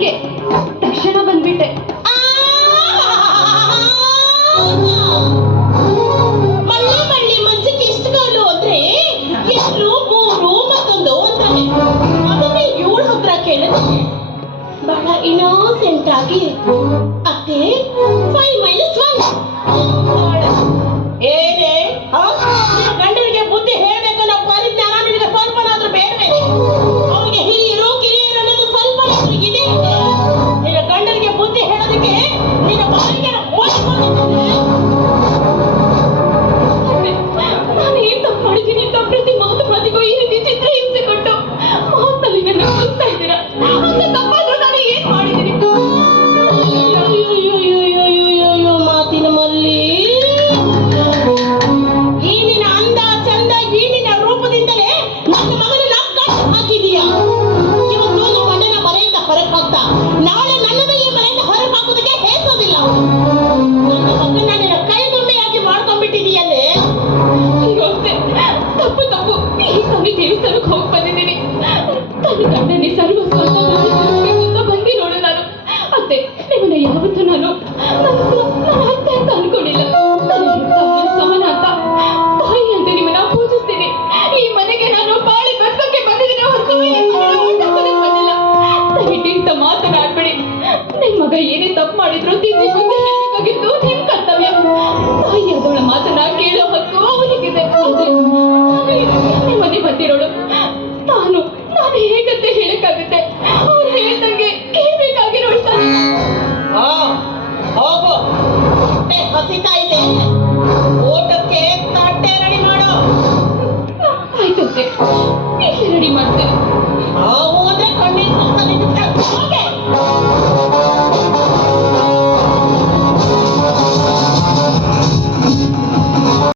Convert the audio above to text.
ಹಂಗೆ ತಕ್ಷಣ ಬಂದ್ಬಿಟ್ಟೆ. ಬಹಳ ಇನ್ನೋಸೆಂಟ್ ಆಗಿ ಅತ್ತೆ ಫೈವ್ ಮಗ ಏನೇ ತಪ್ಪು ಮಾಡಿದ್ರು ತಿದ್ದಿ ಮುಂದೆ ಹೆಣ್ಣಿಗಾಗಿದ್ದು ನಿಮ್ ಕರ್ತವ್ಯ. ತಾಯಿಯಾದವಳ ಮಾತನ್ನ ಕೇಳೋ ಹಕ್ಕು ಅವನಿಗಿದೆ ನಿಮ್ಮನೆ ಬಂದಿರೋಳು. ತಾನು ನಾನು ಹೇಗಂತ ಹೇಳಕ್ಕಾಗುತ್ತೆ? ಅವ್ರು ಹೇಳ್ದಂಗೆ ಕೇಳ್ಬೇಕಾಗಿರೋ ಹಸಿತಾ ಇದೆ. ಓಟಕ್ಕೆ ತಟ್ಟೆ ರೆಡಿ ಮಾಡೋ. ಆಯ್ತಂತೆ ರೆಡಿ ಮಾಡ್ತೇನೆ